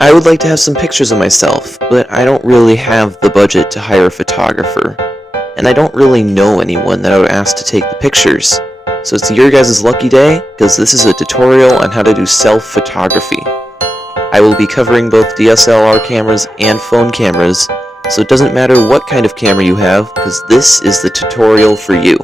I would like to have some pictures of myself, but I don't really have the budget to hire a photographer. And I don't really know anyone that I would ask to take the pictures. So it's your guys' lucky day, because this is a tutorial on how to do self-photography. I will be covering both DSLR cameras and phone cameras, so it doesn't matter what kind of camera you have, because this is the tutorial for you.